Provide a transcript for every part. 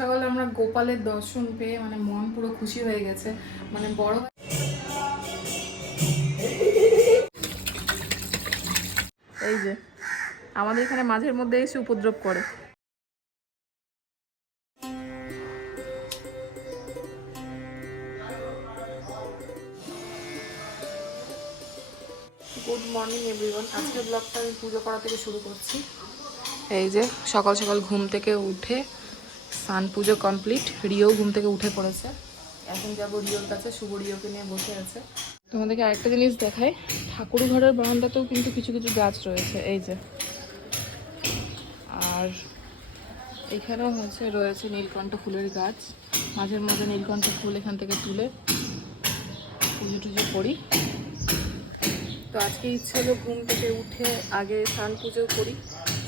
সকালে আমরা গোপালের দর্শন পেয়ে মানে মন পুরো খুশি হয়ে গেছে। মানে বড় এই যে আমাদের এখানে মাঝের মধ্যে এসে উপদ্রব করে। গুড মর্নিং এভরিওয়ান আজকের ব্লগটা আমি পুজো করা থেকে শুরু করছি। এই যে সকাল সকাল ঘুম থেকে উঠে সান পুজো কমপ্লিট। রিও ঘুম থেকে উঠে পড়েছে। এখন যাব রিওর কাছে। শুভ রিওকে নিয়ে বসে আছে। তোমাদেরকে আরেকটা জিনিস দেখাই। ঠাকুর ঘরের বারান্দাতেও কিন্তু কিছু কিছু গাছ রয়েছে। এই যে। আর এখানেও হচ্ছে, রয়েছে নীলকণ্ঠ ফুলের গাছ। মাঝের মাঝে নীলকণ্ঠ ফুল এখান থেকে তুলে পুজো টুজো করি। তো আজকে ইচ্ছে হলো ঘুম থেকে উঠে আগে স্নান পুজো করি।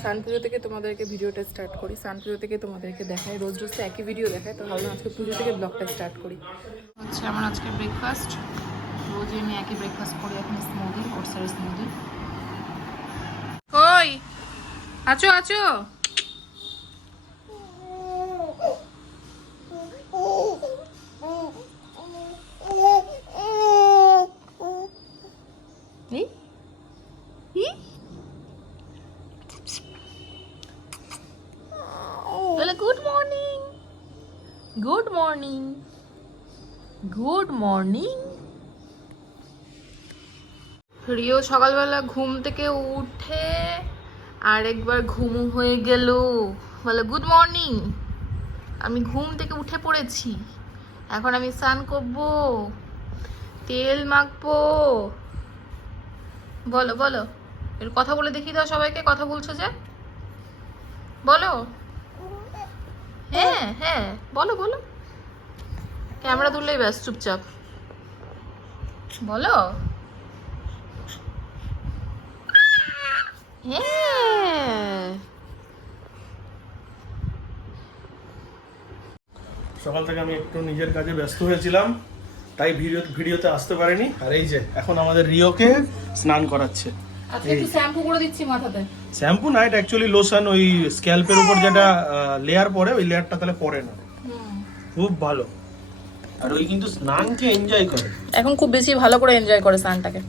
স্নান পুজো থেকে তোমাদেরকে ভিডিওটা স্টার্ট করি। সান পুজো থেকে তোমাদেরকে দেখায় রোজ রোজ তো একই ভিডিও দেখায় তো ভাবলাম আজকে পুজো থেকে ব্লগটা স্টার্ট করি। হচ্ছে আমার আজকে ব্রেকফাস্ট রোজ আমি একই ব্রেকফাস্ট করি এখন স্মুদি ওটসের স্মুদি কই? আছো আছো এই ই বলে good morning good morning good morning. Rio সকালবেলা ঘুম থেকে উঠে আরেকবার ঘুমু হয়ে গেল। বলে, গুড মর্নিং। আমি ঘুম থেকে উঠে পড়েছি। এখন আমি স্নান করব, তেল মাখবো। বলো বলো, এর কথা বলে দেখি দাও সবাইকে, কথা বলছো যে। বলো। হ্যাঁ হ্যাঁ বলো বলো। ক্যামেরা তুললেই ব্যাস চুপচাপ। বলো। হ্যাঁ। সকাল থেকে আমি একটু নিজের কাজে ব্যস্ত হয়েছিলাম তাই ভিডিও ভিডিওতে আসতে পারিনি। আর এই যে এখন আমাদের রিওকে স্নান করাচ্ছে। আজকে একটু শ্যাম্পু করে দিচ্ছি মাথাতে। শ্যাম্পু না এটা অ্যাকচুয়ালি লোশন ওই স্ক্যাল্পের উপর যেটা লেয়ার পরে ওই লেয়ারটা তাহলে পরে না। খুব ভালো। আর ওই কিন্তু স্নানকে এনজয় করে। এখন খুব বেশি ভালো করে এনজয় করে স্নানটাকে।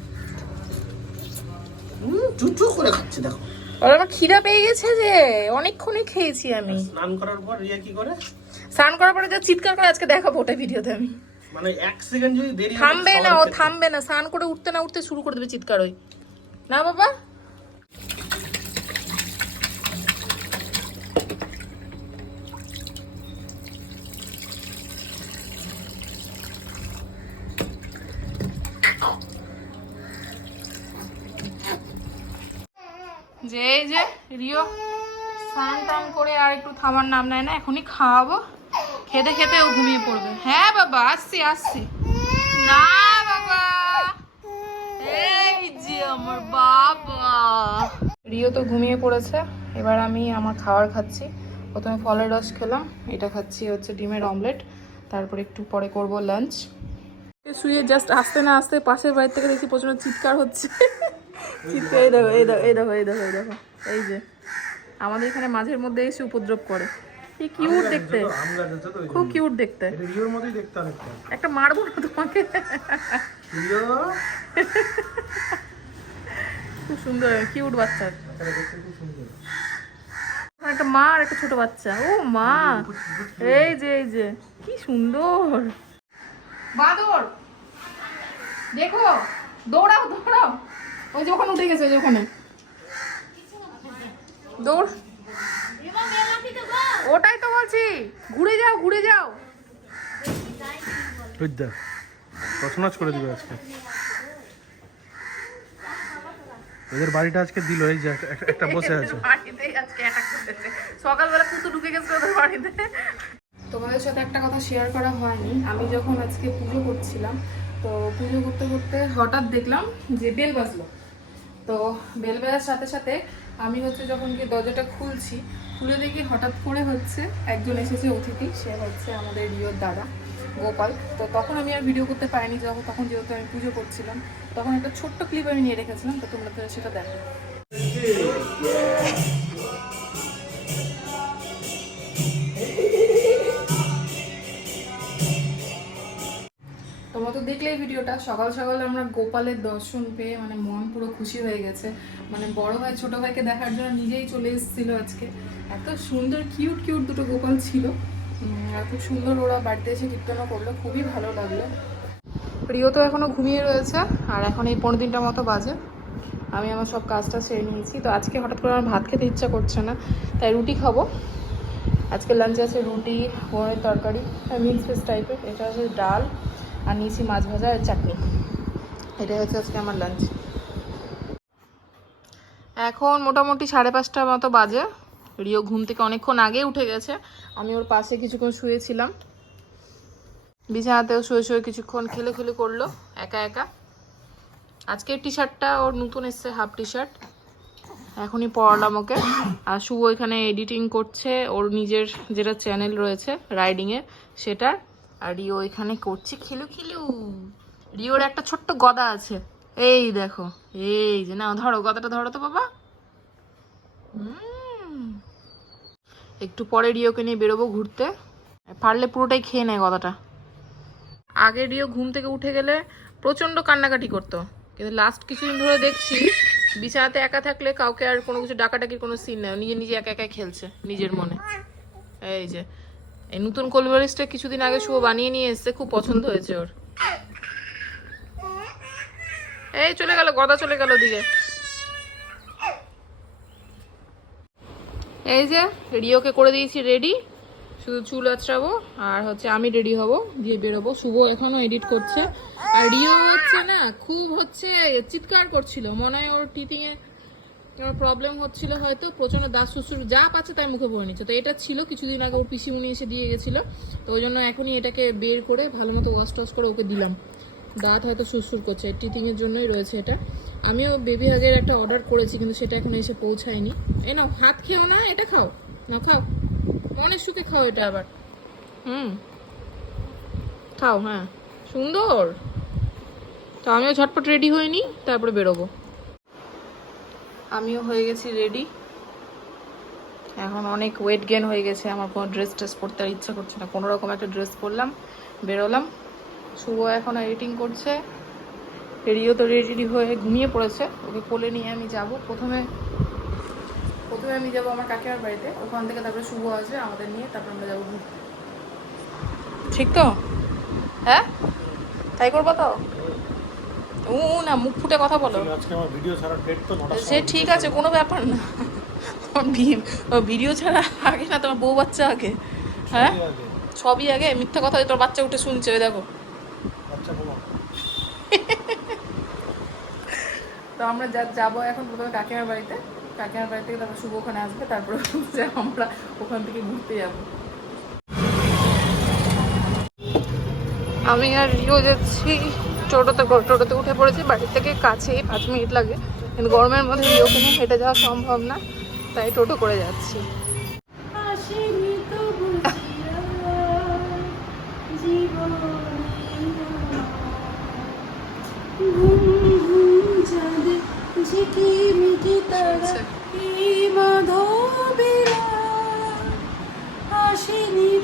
চুচু করে খাচ্ছে দেখো। আর আমার খিদা পেয়ে গেছে যে অনেকক্ষণই খেয়েছি আমি। স্নান করার পর রিয়া কি করে? স্নান করার পরে যা চিৎকার করে আজকে দেখাবো ওটা ভিডিওতে আমি। মানে এক সেকেন্ড যদি দেরি থামবে না ও থামবে না স্নান করে উঠতে না উঠতে শুরু করে দেবে চিৎকার ওই। না বাবা যে এই যে রিও, স্নান টান করে আর একটু থামার নাম নেয় না, এখনই খাওয়াবো। খেতে খেতে ও ঘুমিয়ে পড়বে। হ্যাঁ বাবা, আসছি আসছি। না বাবা। এই যে আমার বাবা। রিও তো ঘুমিয়ে পড়েছে, এবার আমি আমার খাবার খাচ্ছি। প্রথমে ফলের রস খেলাম, এটা খাচ্ছি হচ্ছে ডিমের অমলেট, তারপর একটু পরে করব লাঞ্চ। শুয়ে জাস্ট আসতে না আসতে পাশের বাড়ি থেকে দেখছি প্রচণ্ড চিৎকার হচ্ছে। চিৎকার, এই দেখো এই দেখো এই দেখো এই দেখো এই দেখো। এই যে আমাদের এখানে মাঝের মধ্যে এসে উপদ্রব করে। এই কিউট দেখতে। খুব কিউট দেখতে। একটা মারবো না তোমাকে? রিও খুব সুন্দর কিউট বাচ্চা। একটা মা আর একটা ছোট বাচ্চা। ও মা এই যে এই যে কি সুন্দর। বাদর দেখো দৌড়াও দৌড়াও। ওই যে ওখানে উঠে গেছে ওই যে ওখানে। দৌড়। ওটাই তো বলছি। ঘুরে যাও ঘুরে যাও। বিদ্যা তছনছ করে দিবে আজকে। এদের বাড়িটা আজকে দিল এই যে একটা- বসে আছে। সকালবেলা কুতু ঢুকে গেছে ওদের বাড়িতে। তোমাদের সাথে একটা কথা শেয়ার করা হয়নি। আমি যখন আজকে পুজো করছিলাম তো পুজো করতে করতে হঠাৎ দেখলাম যে বেল বাজলো। তো বেল বাজার সাথে সাথে আমি হচ্ছে যখন গিয়ে দরজাটা খুলছি, খুলে দেখি হঠাৎ করে হচ্ছে একজন এসেছে অতিথি, সে হচ্ছে আমাদের রিওর দাদা, গোপাল। তো তখন আমি আর ভিডিও করতে পারিনি, যখন তখন যেহেতু আমি পুজো করছিলাম, তখন একটা ছোট্ট ক্লিপ আমি নিয়ে রেখেছিলাম, তো তোমরা তো সেটা দেখো। দেখলে ভিডিওটা, সকাল সকাল আমরা গোপালের দর্শন পেয়ে মানে মন পুরো খুশি হয়ে গেছে। মানে বড় ভাই, ছোট ভাইকে দেখার জন্য নিজেই চলে এসেছিল আজকে। এত সুন্দর কিউট কিউট দুটো গোপাল ছিল। খুব সুন্দর ওরা বাড়িতে এসে কীর্তনও করল, খুবই ভালো লাগল। প্রিয় তো এখনও ঘুমিয়ে রয়েছে, আর এখন এই পনেরো দিনটার মতো বাজে। আমি আমার সব কাজটা সেরে নিয়েছি। তো আজকে হঠাৎ করে আমার ভাত খেতে ইচ্ছা করছে না, তাই রুটি খাব। আজকে লাঞ্চে আছে রুটি পোড়ের তরকারি, মিক্স ভেজ টাইপের এটা হচ্ছে ডাল আর নিয়েছি মাছ ভাজা আর চাটনি। এটাই হচ্ছে আজকে আমার লাঞ্চ এখন মোটামুটি সাড়ে পাঁচটার মতো বাজে। রিও ঘুম থেকে অনেকক্ষণ আগে উঠে গেছে। আমি ওর পাশে কিছুক্ষণ শুয়েছিলাম। বিছানাতেও শুয়ে শুয়ে কিছুক্ষণ খেলে খেলে করল, একা একা। আজকের টি শার্টটা ওর নতুন এসছে হাফ টি শার্ট এখনই পড়ালাম ওকে। আর শুভ এখানে এডিটিং করছে, ওর নিজের যেটা চ্যানেল রয়েছে রাইডিংয়ের সেটার। আর রিও এখানে করছে, খেলু খেলু। রিওর একটা ছোট্ট গদা আছে। এই দেখো, এই যে না ধরো, গদাটা ধরো তো বাবা। একটু পরে রিওকে নিয়ে বেরোবো ঘুরতে। পারলে পুরোটাই খেয়ে নেয় গদাটা। আগে রিও ঘুম থেকে উঠে গেলে প্রচণ্ড কান্নাকাটি করতো। কিন্তু লাস্ট কিছুদিন ধরে দেখছি, বিছানাতে একা থাকলে কাউকে আর কোনো কিছু ডাকাডাকির কোনো সিন নেই। নিজে নিজে একা একা খেলছে, নিজের মনে। এই যে এই নতুন কোলবারিসটা কিছুদিন আগে শুভ বানিয়ে নিয়ে এসছে, খুব পছন্দ হয়েছে ওর। এই চলে গেল, গদা চলে গেল দিকে এই যে রিওকে করে দিয়েছি রেডি। শুধু চুল আছড়াবো আর হচ্ছে আমি রেডি হব, দিয়ে বেরোবো। শুভ এখনও এডিট করছে। আর রিও হচ্ছে না, খুব হচ্ছে, চিৎকার করছিল। মনে হয় ওর টিথিং ওর প্রবলেম হচ্ছিল হয়তো প্রচণ্ড দাঁত শ্বশুর যা পাচ্ছে তাই মুখে ভরে নিচ্ছে। তো এটা ছিল কিছুদিন আগে ওর পিসিমুনি এসে দিয়ে গেছিল। তো ওই জন্য এখনই এটাকে বের করে ভালো মতো ওয়াশ টস করে ওকে দিলাম। দাঁত হয়তো সুরসুর করছে টিথিং এর জন্যই রয়েছে এটা। আমিও বেবি হাগের একটা অর্ডার করেছি, কিন্তু সেটা এখন এসে পৌঁছায়নি। এ নাও, হাত খেও না, এটা খাও। না, খাও। মনের সুখে খাও এটা আবার। হুম। খাও হ্যাঁ। সুন্দর। তো আমিও ঝটপট রেডি হয়ে হইনি তারপরে বেরোবো। আমিও হয়ে গেছি রেডি এখন অনেক ওয়েট গেন হয়ে গেছে, আমার কোনো ড্রেস ট্রেস পরতে আর ইচ্ছা করছে না। কোনো রকম একটা ড্রেস পরলাম, বেরোলাম। শুভ এখন এডিটিং করছে। রেডিও তো রেডি হয়ে ঘুমিয়ে পড়েছে, ওকে কোলে নিয়ে আমি যাব। প্রথমে প্রথমে আমি যাব আমার কাকিমার বাড়িতে। ওখান থেকে তারপরে শুভ আসবে আমাদের নিয়ে, তারপর আমরা যাব ঠিক তো? হ্যাঁ? তাই করব তো? উ না মুখ ফুটে কথা বলো। সে ঠিক আছে কোনো ব্যাপার না। ভিডিও ছাড়া আগে না তোমার বউ বাচ্চা আগে। হ্যাঁ? সবই আগে। মিথ্যা কথা তোর বাচ্চা উঠে শুনছে ওই দেখো। আচ্ছা তো আমরা যা যাব এখন প্রথমে কাকিমার বাড়িতে। কাকিমার বাড়ি থেকে তারপর শুভ ওখানে আসবে তারপরে আমরা ওখান থেকে ঘুরতে যাব। আমি আর রিও যাচ্ছি। টোটোতে টোটোতে উঠে পড়েছি, বাড়ির থেকে কাছেই, পাঁচ মিনিট লাগে কিন্তু গরমের মধ্যে ওখানে হেঁটে যাওয়া সম্ভব না, তাই টোটো করে যাচ্ছি। আসেনি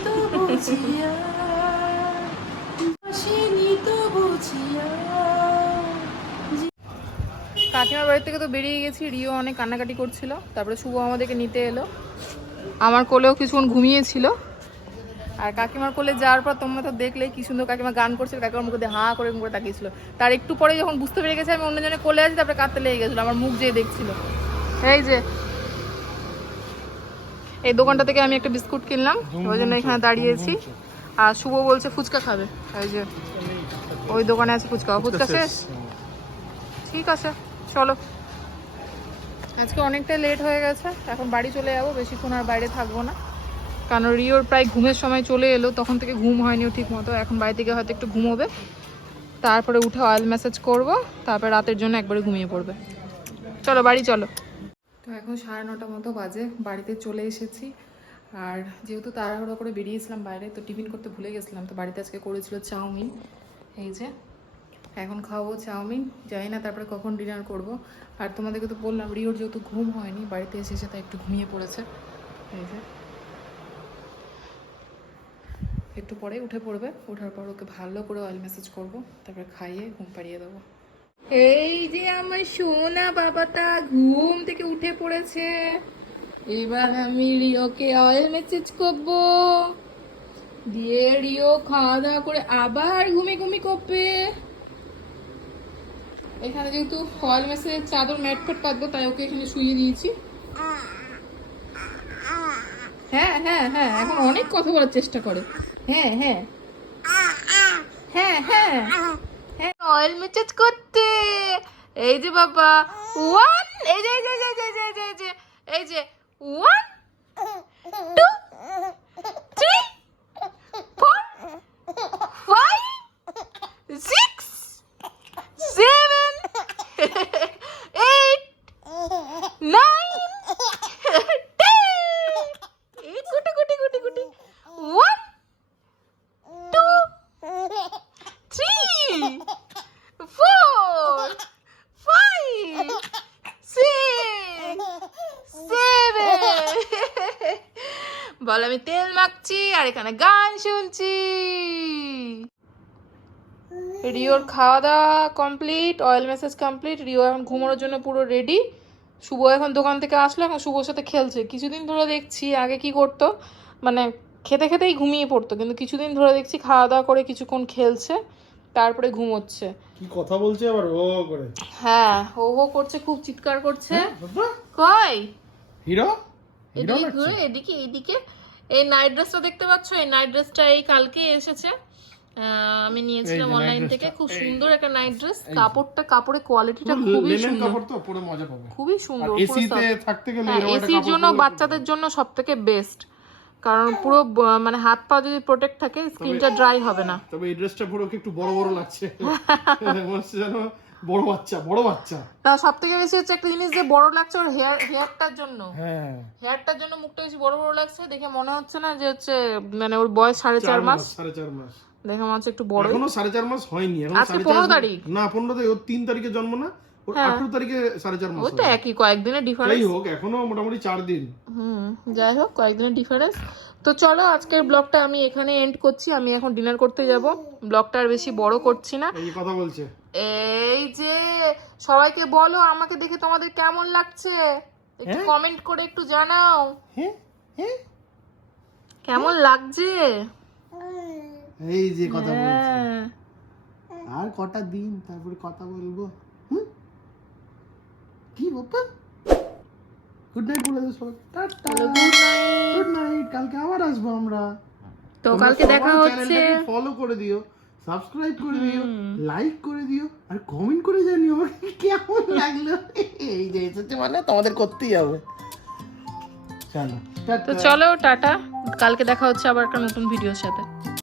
তো বুঝিয়া কাকিমার বাড়ি থেকে তো বেরিয়ে গেছি রিও অনেক কান্নাকাটি করছিল তারপরে শুভ আমাদেরকে নিতে এলো। আমার কোলেও কিছুক্ষণ ঘুমিয়েছিল। আর কাকিমার কোলে যাওয়ার পর তোমরা তো দেখলেই কি সুন্দর কাকিমা গান করছিল কাকিমার মুখে হাঁ করে মুখে তাকিয়েছিল। তার একটু পরে যখন বুঝতে পেরে গেছে আমি অন্যজনের কোলে আছি তারপরে কাঁদতে লেগে গেছিল আমার মুখ যেয়ে দেখছিল। এই যে এই দোকানটা থেকে আমি একটা বিস্কুট কিনলাম ওই জন্য এখানে দাঁড়িয়েছি। আর শুভ বলছে ফুচকা খাবে। এই যে ওই দোকানে আছে ফুচকা। ফুচকা শেষ। ঠিক আছে চলো। আজকে অনেকটা লেট হয়ে গেছে এখন বাড়ি চলে যাব বেশিক্ষণ আর বাইরে থাকব না। কারণ রিওর প্রায় ঘুমের সময় চলে এলো তখন থেকে ঘুম হয়নি ঠিক মতো এখন বাড়ি থেকে হয়তো একটু ঘুমোবে। তারপরে উঠে অয়েল ম্যাসাজ করব তারপরে রাতের জন্য একবারে ঘুমিয়ে পড়বে। চলো বাড়ি চলো। তো এখন সাড়ে নটা মতো বাজে বাড়িতে চলে এসেছি। আর যেহেতু তাড়াহুড়ো করে বেরিয়েছিলাম বাইরে তো টিফিন করতে ভুলে গেছিলাম তো বাড়িতে আজকে করেছিল চাউমিন। এই যে, এখন খাব চাউমিন। জানি না তারপরে কখন ডিনার করব। আর তোমাদেরকে তো বললাম, রিওর যেহেতু ঘুম হয়নি, বাড়িতে এসে এসে তাই একটু ঘুমিয়ে পড়েছে। এই যে। একটু পরে উঠে পড়বে। ওঠার পর ওকে ভালো করে অয়েল ম্যাসাজ করব, তারপরে খাইয়ে ঘুম পাড়িয়ে দেবো। এই যে আমার সোনা বাবাটা ঘুম থেকে উঠে পড়েছে। এবার আমি রিওকে অয়েল ম্যাসেজ করব। দিয়ে রিও খাওয়া দাওয়া করে আবার ঘুমে ঘুমি করবে এখানে যেহেতু অয়েল ম্যাসেজের চাদর ম্যাট ফ্যাট পাতবো তাই ওকে এখানে শুয়ে দিয়েছি। হ্যাঁ হ্যাঁ হ্যাঁ এখন অনেক কথা বলার চেষ্টা করে। হ্যাঁ হ্যাঁ। হ্যাঁ হ্যাঁ। হ্যাঁ অয়েল মেচেজ করতে। এই যে বাবা ওয়ান এই যে এই যে এই যে এই যে এই যে ওয়ান টু বল আমি তেল মাখছি আর এখানে গান শুনছি। রিওর খাওয়া দাওয়া complete oil massage complete Rio এখন ঘুমানোর জন্য পুরো রেডি শুভ এখন দোকান থেকে আসলো এখন শুভর সাথে খেলছে। কিছুদিন ধরে দেখছি আগে কি করতো মানে খেতে খেতেই ঘুমিয়ে পড়তো কিন্তু কিছুদিন ধরে দেখছি খাওয়া দাওয়া করে কিছুক্ষণ খেলছে তারপরে ঘুমোচ্ছে। কি কথা বলছে আবার? ও করে। হ্যাঁ হো হো করছে খুব চিৎকার করছে। বাবা। কই? হিরো? হিরো এদিকে ঘুরে এদিকে এদিকে। এই নাইট ড্রেসটা দেখতে পাচ্ছ? এই নাইট ড্রেসটা এই কালকে এসেছে। আহ, আমি নিয়েছিলাম অনলাইন থেকে। খুব সুন্দর একটা নাইট ড্রেস কাপড়টা কাপড়ের কোয়ালিটিটা খুবই সুন্দর। কাপড় তো পুরো মজা পাবে। খুবই সুন্দর এসিতে থাকতে গেলে হ্যাঁ এসির জন্য বাচ্চাদের জন্য সব থেকে বেস্ট কারণ পুরো মানে হাত পা যদি প্রোটেক্ট থাকে স্কিনটা ড্রাই হবে না। তবে এই ড্রেসটা পুরো ওকে একটু বড় বড় লাগছে। মনে হচ্ছে যেন বড় বাচ্চা বড় বাচ্চা। তা সব থেকে বেশি হচ্ছে একটা জিনিস যে বড় লাগছে ওর হেয়ার হেয়ারটার জন্য। হ্যাঁ। হেয়ারটার জন্য মুখটা বেশি বড় বড় লাগছে দেখে মনে হচ্ছে না যে হচ্ছে মানে ওর বয়স সাড়ে চার মাস। সাড়ে চার মাস। দেখে মনে হচ্ছে একটু বড়। এখনও সাড়ে চার মাস হয়নি এখন আজকে সাড়ে 15 চার তারিখ। না পনেরো তারিখ ওর তিন তারিখে জন্ম না ওর হ্যাঁ। আঠেরো তারিখে সাড়ে চার মাস ওই তো একই কয়েকদিনের ডিফারেন্স যাই হোক এখনও মোটামুটি চার দিন। হুম যাই হোক কয়েকদিনের ডিফারেন্স তো চলো আজকের ব্লগটা আমি এখানে এন্ড করছি। আমি এখন ডিনার করতে যাব। ব্লগটা আর বেশি বড় করছি না। এই কথা বলছে। এই যে সবাইকে বলো আমাকে দেখে তোমাদের কেমন লাগছে? একটু হ্যাঁ? কমেন্ট করে একটু জানাও। হ্যাঁ? হ্যাঁ? কেমন লাগছে? এই যে কথা বলছে। হ্যাঁ আর কটা দিন তারপরে কথা বলব। কি বাবা গুড নাইট বলে দাও সবাই টাটা। গুড নাইট কালকে আবার আসব আমরা। তো কালকে দেখা হচ্ছে। ফলো করে দিও। সাবস্ক্রাইব করে দিও লাইক করে দিও আর কমেন্ট করে জানিও আমাকে কেমন লাগল। এই যে এসেছে মানে তোমাদের করতেই হবে। চলো তো চলো টাটা। কালকে দেখা হচ্ছে আবার একটা নতুন ভিডিওর সাথে।